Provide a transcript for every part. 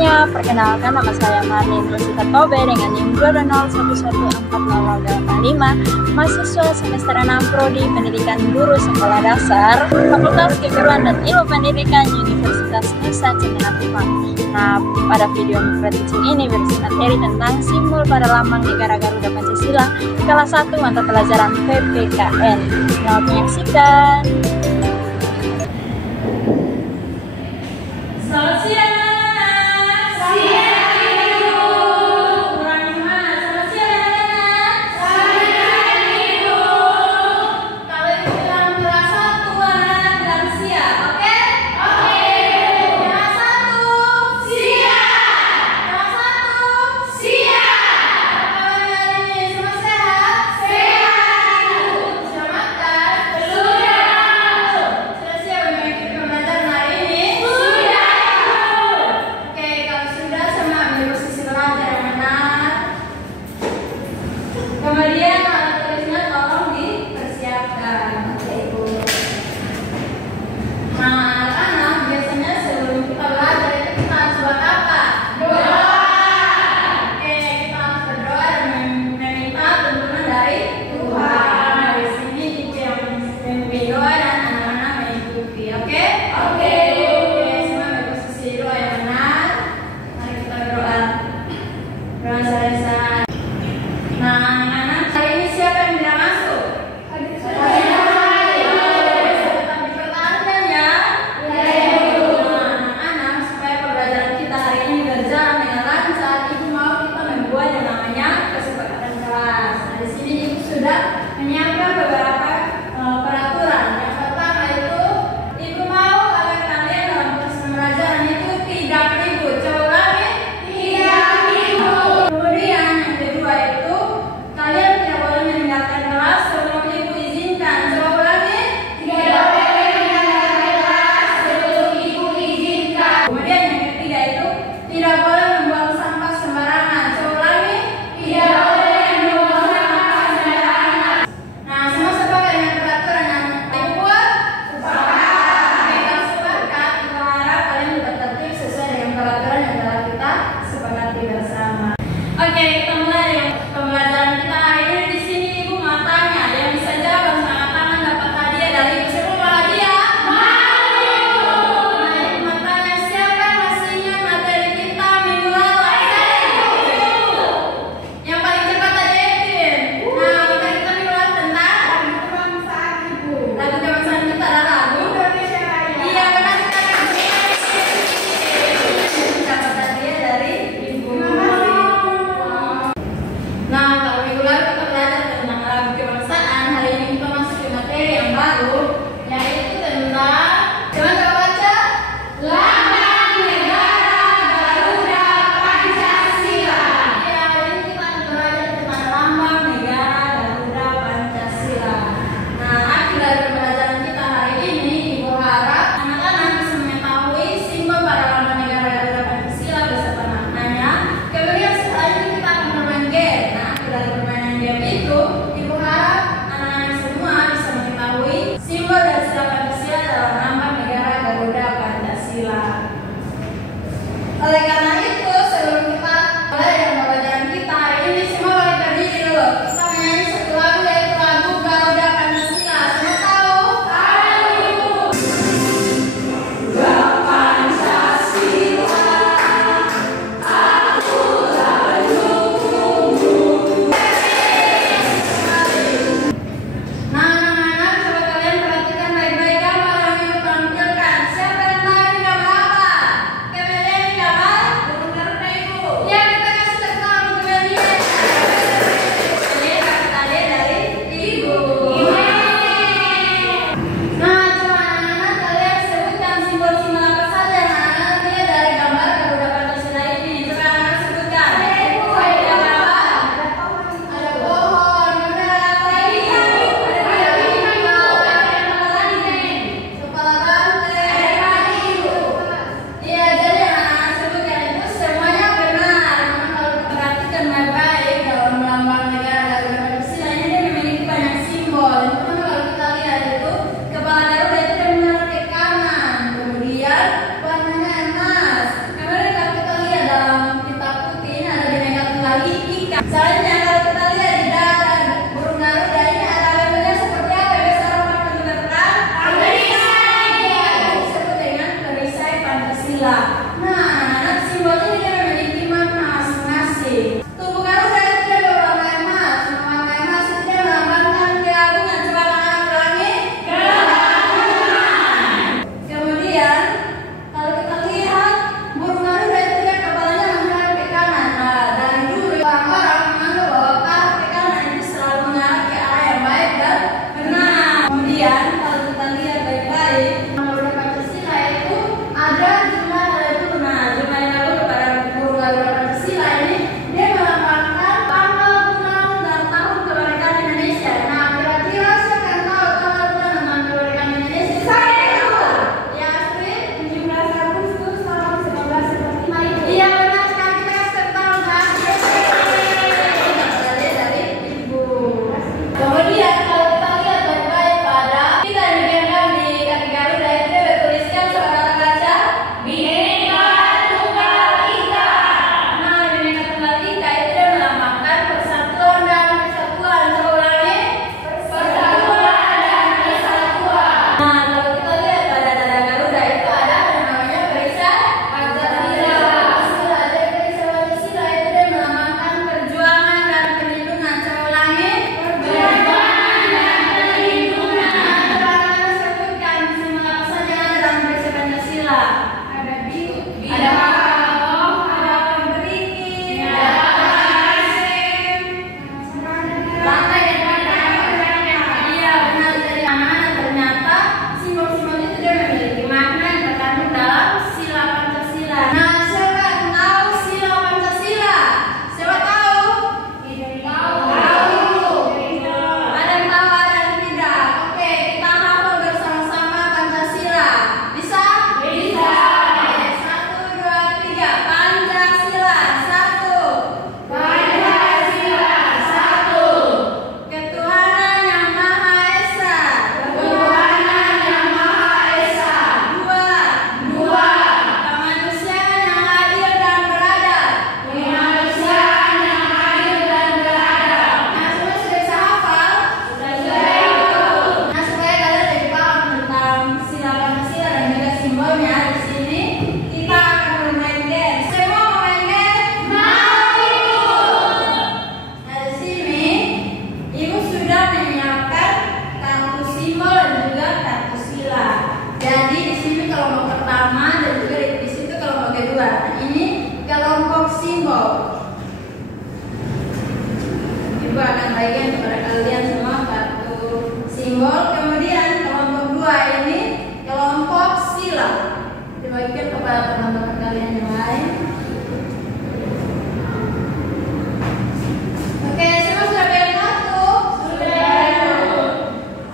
semuanya, perkenalkan nama saya Marlin Rosita Tobe dengan NIM 22011104885, mahasiswa semester 6 Prodi Pendidikan Guru Sekolah Dasar, Fakultas Keguruan dan Ilmu Pendidikan Universitas Nusa Cendana Kupang. Nah, pada video mikroteaching ini berisi materi tentang simbol pada lambang negara Garuda Pancasila kelas 1 mata pelajaran PPKN. Selamat menyaksikan. Selamat siang. Kemudian alat tulisnya tolong dipersiapkan. Oke, Ibu. Nah, anak-anak biasanya sebelum kita belajar itu kita harus buat apa? Doa. Oke, kita harus berdoa dan meminta tuntunan dari Tuhan. Dari sini Ibu yang memimpin doa dan anak-anak mengikuti. Oke? Oke. Semua berposisi doa yang benar. Mari kita berdoa. Doa selesai. Nah, hari ini siapa yang tidak masuk? Tetap dipertahankan ya. Anak-anak, supaya pembelajaran kita hari ini berjalan dengan lancar, Ibu mau kita membuat yang namanya kesepakatan kelas. Nah, di sini Ibu sudah menyiapkan beberapa peraturan. Yang pertama itu, Ibu mau agar kalian dalam proses pembelajaran itu tidak ribut. Coba ulangi. Tidak ribut. Kemudian yang kedua itu, kalian tidak boleh meninggalkan kelas sebelum Ibu izinkan. Coba ulangi. Tidak boleh meninggalkan kelas sebelum Ibu izinkan. Kemudian yang ketiga itu, tidak boleh membuang sampah sembarangan. Coba ulangi. Tidak boleh membuang sampah sembarangan. Nah, semua sepakat dengan peraturan yang Ibu buat? Sepakat. Oke, kalau sepakat, Ibu harap kalian juga tertib sesuai dengan peraturan yang telah kita sepakati bersama. Oke, kita mulai dengan pembelajaran kita hari ini. Di sini Ibu mau tanya, yang bisa jawab angkat tangan dapat hadiah dari Ibu. Siapa mau hadiah? Mau. Nah, Ibu mau tanya, siapa yang masih ingat materi kita minggu lalu? Yang paling cepat ada Evin. Nah, materi kita minggu lalu tentang lagu kebangsaan Ibu. Lagu kebangsaan kita adalah lagu Indonesia Raya. Iya, benar sekali. Dapat hadiah dari Ibu. Nah, kalau minggu lalu kita belajar tentang lagu kebangsaan, hari ini kita masuk ke materi yang baru, yaitu tentang, coba baca, Lambang Negara Garuda Pancasila. Ya, hari ini kita akan belajar tentang Lambang Negara Garuda Pancasila. Nah, akhir dari pembelajaran kita hari ini, Ibu harap anak-anak bisa mengetahui simbol pada Lambang Negara Garuda Pancasila beserta maknanya. Kemudian setelah itu kita akan bermain game. Nah, dari permainan game itu, Ibu harap anak-anak semua bisa mengetahui simbol dan sila Pancasila dalam lambang negara Garuda Pancasila. Oleh karena itu, sebelum kita mulai dengan pembelajaran kita hari ini, semua boleh berdiri dulu. Kita menyanyi satu lagu, yaitu lagu Garuda Pancasila. Semua tahu? Tahu. Nah, anak-anak, coba kalian perhatikan baik-baik gambar yang Ibu tampilkan. Siapa yang tahu ini gambar apa? Kalian ini gambar? Pancasila. Nah, anak-anak simbol ini dia memiliki makna masing-masing. Tubuh Garuda itu dia berwarna emas. Warna emas itu dia melambangkan keagungan. Coba anak-anak ulangi. Keagungan. Kemudian kalau kita lihat burung Garuda itu dia kepalanya menghadap ke kanan. Nah, dari dulu orang-orang menganggap bahwa ke kanan itu selalu mengarah ke arah yang baik dan benar. Kemudian kalau kita lihat baik-baik, Garuda Pancasila itu ada jumlah leluhur. Nah, jumlah leluhur pada burung Garuda Pancasila ini dia melambangkan tanggal, bulan, dan tahun kemerdekaan Indonesia. Nah, kira-kira siapa yang tahu tanggal, bulan, dan tahun kemerdekaan Indonesia? Saya tahu. Ya, Astrid? 17 Agustus tahun 1945 itu. Iya, benar sekali. Kita kasih tahu kan? Dari Ibu. Kemudian kalau kita lihat baik-baik pada kita yang digenggam di kaki Garuda itu bertuliskan coba kata baca Bhinneka Tunggal Ika. Nah, Bhinneka Tunggal Ika itu dia melambangkan persatuan dan kesatuan. Coba ulangi. Persatuan dan kesatuan. Nah, kalau kita lihat pada dada Garuda itu ada yang namanya Perisai Pancasila. Jadi Perisai Pancasila itu dia melambangkan perjuangan dan perlindungan. Coba ulangi. Perjuangan dan perlindungan. Coba anak-anak sebutkan simbol apa saja yang ada dalam Perisai Pancasila. Ada biru, ada hijau, ada beringin, ada asing, lantai dan lantai. Iya, benar. Jadi anak-anak ternyata simbol-simbol itu dia memiliki makna yang terkandung dalam sila Pancasila. Nah, siapa yang tahu sila Pancasila? Siapa tahu? Tahu. Ada yang tahu, ada yang tidak. Oke, kita hafal bersama-sama Pancasila. Bisa? Bisa. 1, 2, 3. Pancasila. 1. Pancasila. 1. Ketuhanan Yang Maha Esa. Ketuhanan Yang Maha Esa. 2. 2. Kemanusiaan yang adil dan beradab. Kemanusiaan yang adil dan beradab. Nah, semua sudah bisa hafal? Sudah. Nah, supaya kalian lebih paham tentang sila Pancasila dan juga simbolnya, di sini kita akan bermain game. Semua mau main game? Mau. Nah, di sini Ibu sudah menyiapkan kartu simbol dan juga kartu sila. Jadi di sini kelompok pertama dan juga di situ kelompok kedua. Nah, ini kelompok simbol. Ibu akan bagikan kepada kalian semua kartu simbol. Kemudian kelompok dua ini kelompok sila. Dibagikan kepada teman-teman kalian yang lain. Oke, semua sudah pegang kartu? Sudah.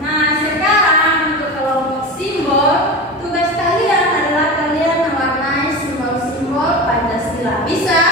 Nah, sekarang untuk kelompok simbol, tugas kalian adalah kalian mewarnai simbol-simbol Pancasila. Bisa?